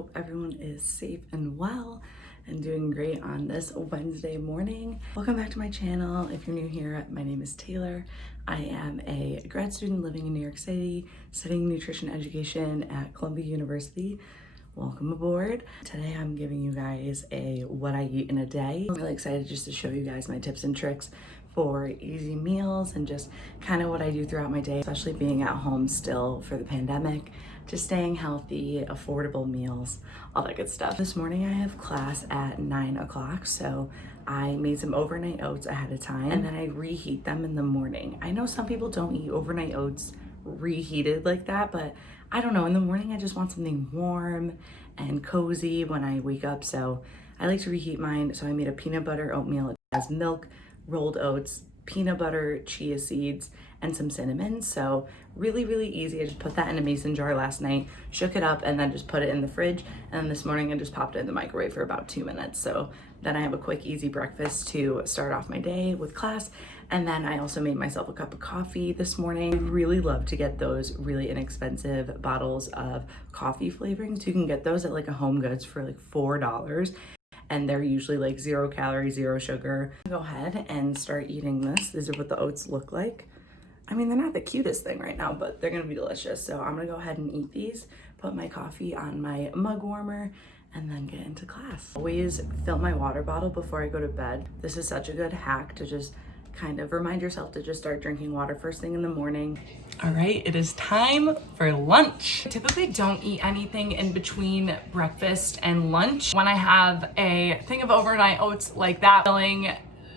hope everyone is safe and well and doing great on this Wednesday morning. Welcome back to my channel. If you're new here, my name is Taylor. I am a grad student living in New York City, studying nutrition education at Columbia University. Welcome aboard. Today I'm giving you guys a what I eat in a day. I'm really excited just to show you guys my tips and tricks for easy meals and just kind of what I do throughout my day, especially being at home still for the pandemic, just staying healthy, affordable meals, all that good stuff. This morning I have class at 9 o'clock, so I made some overnight oats ahead of time and then I reheat them in the morning. I know some people don't eat overnight oats reheated like that, but I don't know, in the morning I just want something warm and cozy when I wake up, so I like to reheat mine. So I made a peanut butter oatmeal. It has milk, rolled oats, peanut butter, chia seeds, and some cinnamon. So really easy. I just put that in a mason jar last night, shook it up, and then just put it in the fridge. And then this morning I just popped it in the microwave for about 2 minutes. So then I have a quick easy breakfast to start off my day with class. And then I also made myself a cup of coffee this morning. I really love to get those really inexpensive bottles of coffee flavorings. You can get those at like a Home Goods for like $4. And they're usually like 0 calories, 0 sugar. Go ahead and start eating this. These are what the oats look like. I mean, they're not the cutest thing right now, but they're gonna be delicious. So I'm gonna go ahead and eat these, put my coffee on my mug warmer, and then get into class. Always fill my water bottle before I go to bed. This is such a good hack to just kind of remind yourself to just start drinking water first thing in the morning. All right, it is time for lunch. I typically don't eat anything in between breakfast and lunch. When I have a thing of overnight oats like that, filling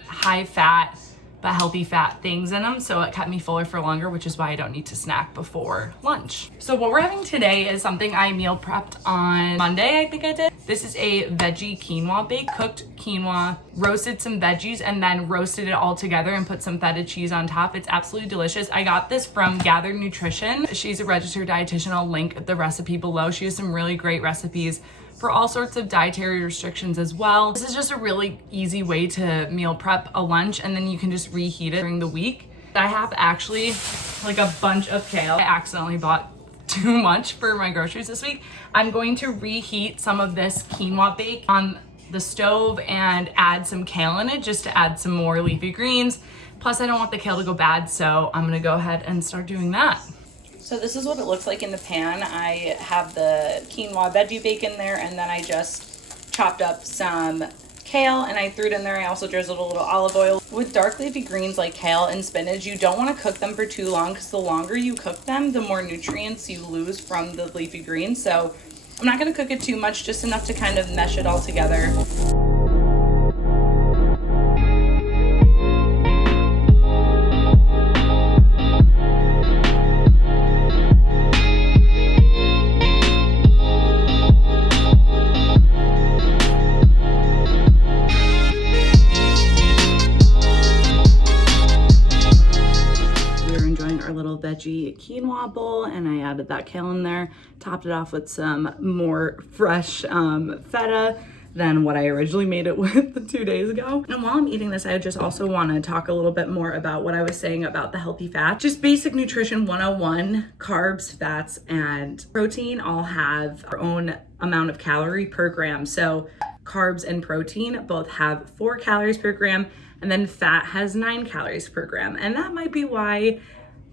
high fat but healthy fat things in them, so it kept me fuller for longer, which is why I don't need to snack before lunch. So what we're having today is something I meal prepped on Monday, I think I did. This is a veggie quinoa bake, cooked quinoa, roasted some veggies, and then roasted it all together and put some feta cheese on top. It's absolutely delicious. I got this from Gathered Nutrition. She's a registered dietitian. I'll link the recipe below. She has some really great recipes for all sorts of dietary restrictions as well. This is just a really easy way to meal prep a lunch, and then you can just reheat it during the week. I have actually like a bunch of kale. I accidentally bought too much for my groceries this week. I'm going to reheat some of this quinoa bake on the stove and add some kale in it just to add some more leafy greens. Plus I don't want the kale to go bad, so I'm gonna go ahead and start doing that. So this is what it looks like in the pan. I have the quinoa veggie bake in there, and then I just chopped up some kale and I threw it in there. I also drizzled a little olive oil. With dark leafy greens like kale and spinach, you don't want to cook them for too long because the longer you cook them, the more nutrients you lose from the leafy greens. So I'm not going to cook it too much, just enough to kind of mesh it all together. Veggie quinoa bowl, and I added that kale in there, topped it off with some more fresh feta than what I originally made it with 2 days ago. And while I'm eating this, I just also want to talk a little bit more about what I was saying about the healthy fat. Just basic nutrition 101, carbs, fats, and protein all have their own amount of calorie per gram. So carbs and protein both have 4 calories per gram, and then fat has 9 calories per gram. And that might be why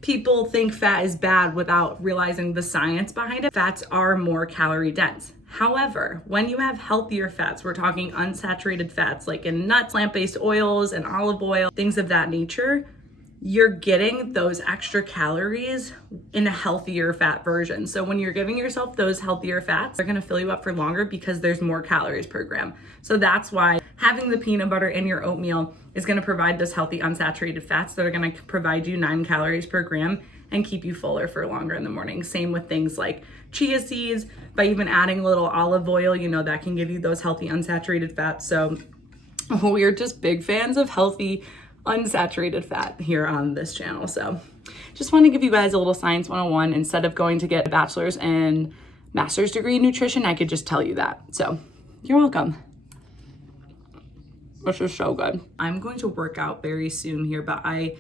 people think fat is bad without realizing the science behind it. Fats are more calorie dense. However, when you have healthier fats, we're talking unsaturated fats like in nuts, plant-based oils, and olive oil, things of that nature, you're getting those extra calories in a healthier fat version. So when you're giving yourself those healthier fats, they're gonna fill you up for longer because there's more calories per gram. So that's why having the peanut butter in your oatmeal is gonna provide this healthy unsaturated fats that are gonna provide you 9 calories per gram and keep you fuller for longer in the morning. Same with things like chia seeds. By even adding a little olive oil, you know, that can give you those healthy unsaturated fats. So we're just big fans of healthy unsaturated fat here on this channel. So just want to give you guys a little science 101. Instead of going to get a bachelor's and master's degree in nutrition, I could just tell you that. So you're welcome. This is so good. I'm going to work out very soon here, but I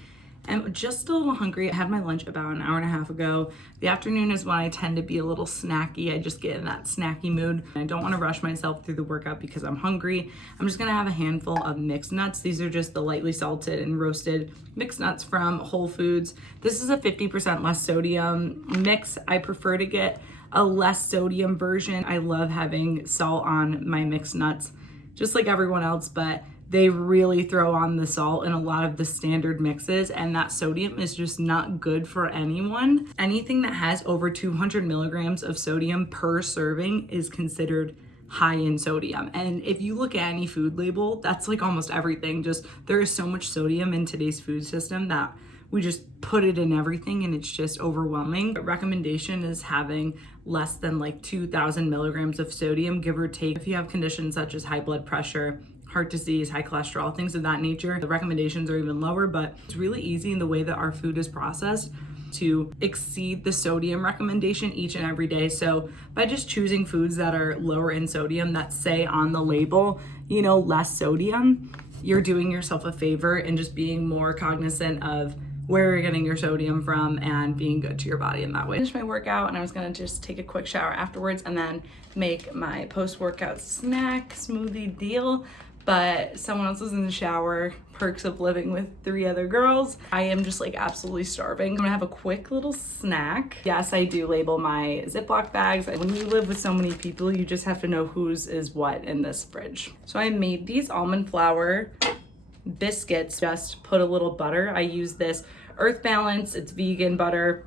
I'm just a little hungry. I had my lunch about an hour and a half ago. The afternoon is when I tend to be a little snacky. I just get in that snacky mood. I don't want to rush myself through the workout because I'm hungry. I'm just gonna have a handful of mixed nuts. These are just the lightly salted and roasted mixed nuts from Whole Foods. This is a 50% less sodium mix. I prefer to get a less sodium version. I love having salt on my mixed nuts, just like everyone else, but they really throw on the salt in a lot of the standard mixes, and that sodium is just not good for anyone. Anything that has over 200 milligrams of sodium per serving is considered high in sodium. And if you look at any food label, that's like almost everything. Just there is so much sodium in today's food system that we just put it in everything and it's just overwhelming. The recommendation is having less than like 2,000 milligrams of sodium, give or take. If you have conditions such as high blood pressure, heart disease, high cholesterol, things of that nature, the recommendations are even lower, but it's really easy in the way that our food is processed to exceed the sodium recommendation each and every day. So by just choosing foods that are lower in sodium, that say on the label, you know, less sodium, you're doing yourself a favor and just being more cognizant of where you're getting your sodium from and being good to your body in that way. I finished my workout and I was gonna just take a quick shower afterwards and then make my post-workout snack smoothie deal, but someone else was in the shower. Perks of living with 3 other girls. I am just like absolutely starving. I'm gonna have a quick little snack. Yes, I do label my Ziploc bags. When you live with so many people, you just have to know whose is what in this fridge. So I made these almond flour biscuits, just put a little butter. I use this Earth Balance, it's vegan butter,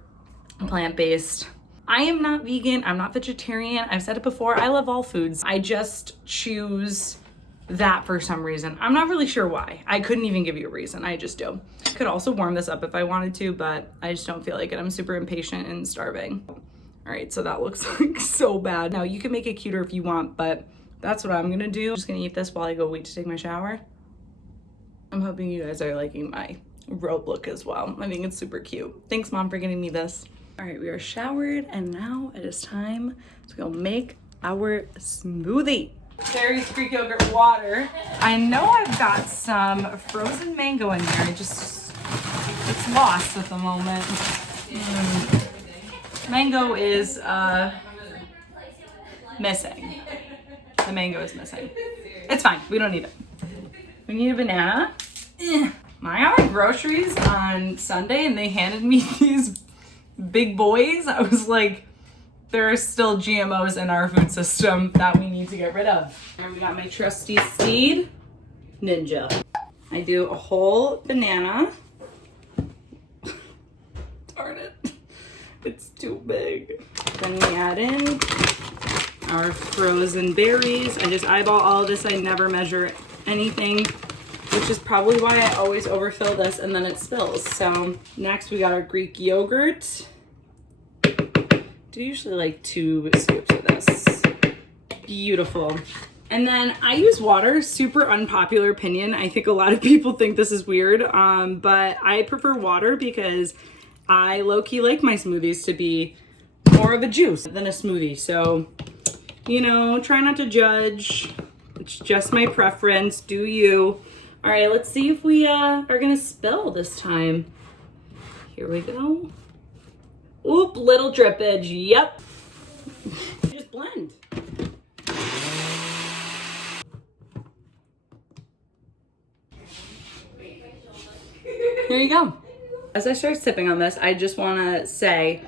plant-based. I am not vegan, I'm not vegetarian. I've said it before, I love all foods. I just choose that for some reason. I'm not really sure why. I couldn't even give you a reason, I just do. Could also warm this up if I wanted to, but I just don't feel like it. I'm super impatient and starving. All right, so that looks like so bad. Now you can make it cuter if you want, but that's what I'm gonna do. I'm just gonna eat this while I go wait to take my shower. I'm hoping you guys are liking my robe look as well. I think it's super cute. Thanks, Mom, for getting me this. All right, we are showered and now it is time to go make our smoothie. Berries, Greek yogurt, water. I know I've got some frozen mango in there. It's lost at the moment. Mango is missing. The mango is missing. It's fine, we don't need it. We need a banana. I got my groceries on Sunday and they handed me these big boys. I was like, there are still GMOs in our food system that we need to get rid of. And we got my trusty Seed Ninja. I do a whole banana. Darn it, it's too big. Then we add in our frozen berries. I just eyeball all of this. I never measure anything, which is probably why I always overfill this and then it spills. So next we got our Greek yogurt. I do usually like 2 scoops of this. Beautiful. And then I use water, super unpopular opinion. I think a lot of people think this is weird, but I prefer water because I low-key like my smoothies to be more of a juice than a smoothie. So, you know, try not to judge. It's just my preference, do you? All right, let's see if we are gonna spill this time. Here we go. Oop, little drippage, yep. Just blend. Here you go. As I start sipping on this, I just wanna say,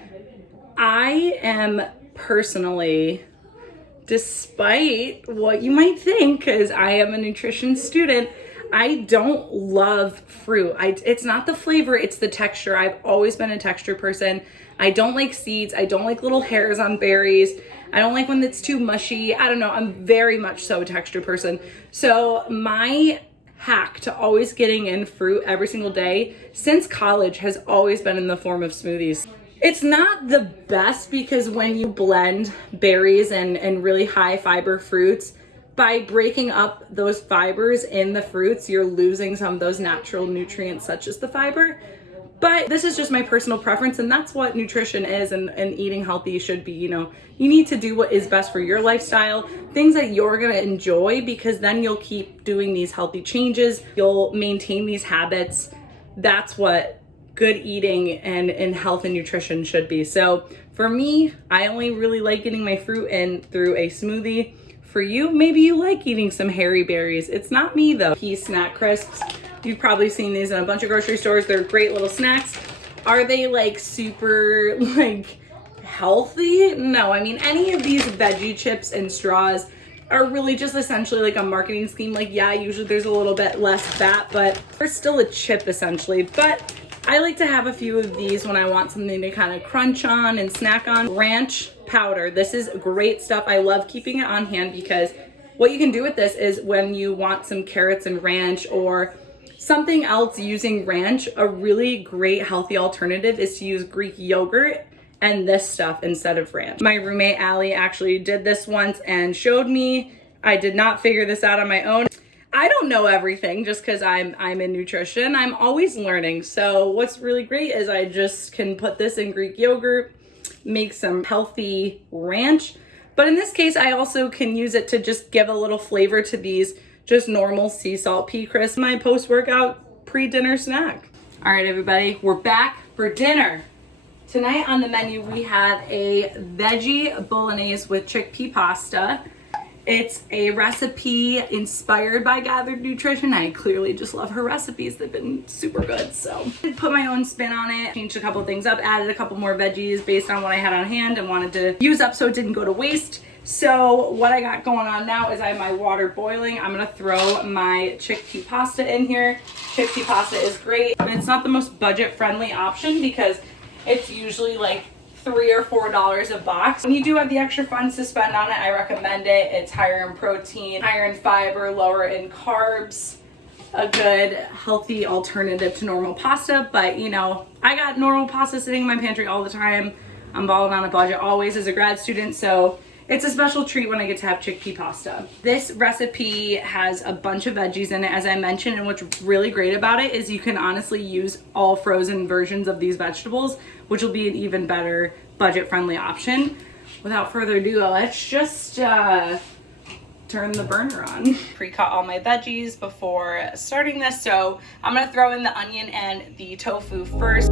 I am personally, despite what you might think, because I am a nutrition student, I don't love fruit. It's not the flavor, it's the texture. I've always been a texture person. I don't like seeds. I don't like little hairs on berries. I don't like when it's too mushy. I don't know. I'm very much so a texture person. So my hack to always getting in fruit every single day since college has always been in the form of smoothies. It's not the best because when you blend berries and really high fiber fruits, by breaking up those fibers in the fruits, you're losing some of those natural nutrients such as the fiber. But this is just my personal preference, and that's what nutrition is, and eating healthy should be. You know, you need to do what is best for your lifestyle, things that you're gonna enjoy, because then you'll keep doing these healthy changes. You'll maintain these habits. That's what good eating and health and nutrition should be. So for me, I only really like getting my fruit in through a smoothie. For you, maybe you like eating some hairy berries. It's not me though. Pea Snap Crisps. You've probably seen these in a bunch of grocery stores. They're great little snacks. Are they like super like healthy? No, I mean, any of these veggie chips and straws are really just essentially like a marketing scheme. Like, yeah, usually there's a little bit less fat, but they're still a chip essentially. But I like to have a few of these when I want something to kind of crunch on and snack on. Ranch powder. This is great stuff. I love keeping it on hand because what you can do with this is when you want some carrots and ranch or something else using ranch, a really great healthy alternative is to use Greek yogurt and this stuff instead of ranch. My roommate Allie actually did this once and showed me. I did not figure this out on my own. I don't know everything just because I'm in nutrition. I'm always learning. So what's really great is I just can put this in Greek yogurt, make some healthy ranch. But in this case, I also can use it to just give a little flavor to these just normal sea salt pea crisps, my post-workout pre-dinner snack. All right, everybody, we're back for dinner. Tonight on the menu, we had a veggie Bolognese with chickpea pasta. It's a recipe inspired by Gathered Nutrition. I clearly just love her recipes. They've been super good. So I put my own spin on it, changed a couple things up, added a couple more veggies based on what I had on hand and wanted to use up so it didn't go to waste. So what I got going on now is I have my water boiling. I'm gonna throw my chickpea pasta in here. Chickpea pasta is great. It's not the most budget-friendly option because it's usually like $3 or $4 a box. When you do have the extra funds to spend on it, I recommend it. It's higher in protein, higher in fiber, lower in carbs. A good healthy alternative to normal pasta. But you know, I got normal pasta sitting in my pantry all the time. I'm balling on a budget always as a grad student, so it's a special treat when I get to have chickpea pasta. This recipe has a bunch of veggies in it, as I mentioned, and what's really great about it is you can honestly use all frozen versions of these vegetables, which will be an even better budget-friendly option. Without further ado, let's just turn the burner on. Pre-cut all my veggies before starting this, so I'm gonna throw in the onion and the tofu first.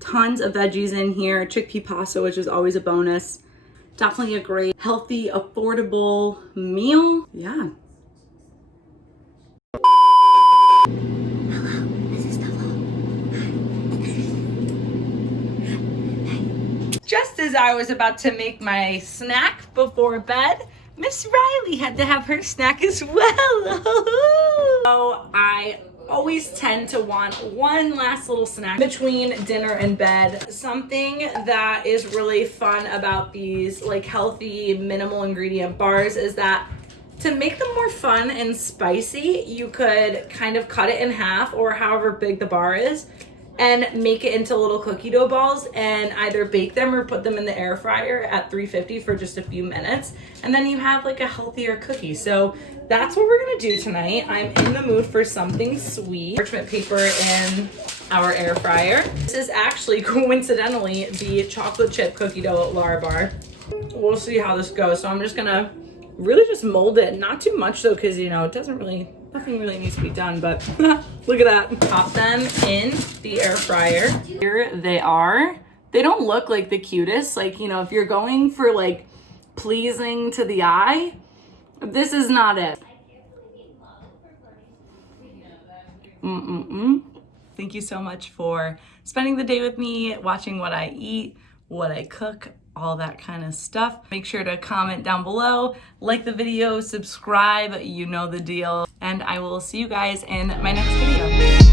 Tons of veggies in here, chickpea pasta, which is always a bonus. Definitely a great, healthy, affordable meal. Yeah. Just as I was about to make my snack before bed, Miss Riley had to have her snack as well. So I always tend to want one last little snack between dinner and bed. Something that is really fun about these like healthy minimal ingredient bars is that to make them more fun and spicy, you could kind of cut it in half or however big the bar is and make it into little cookie dough balls and either bake them or put them in the air fryer at 350 for just a few minutes. And then you have like a healthier cookie. So that's what we're gonna do tonight. I'm in the mood for something sweet. Parchment paper in our air fryer. This is actually coincidentally the chocolate chip cookie dough Lara bar. We'll see how this goes. So I'm just gonna really just mold it. Not too much though, because you know, it doesn't really, nothing really needs to be done, but look at that. Pop them in the air fryer. Here they are. They don't look like the cutest. Like, you know, if you're going for like pleasing to the eye, this is not it. Thank you so much for spending the day with me, watching what I eat, what I cook, all that kind of stuff. Make sure to comment down below, like the video, subscribe, you know the deal, and I will see you guys in my next video.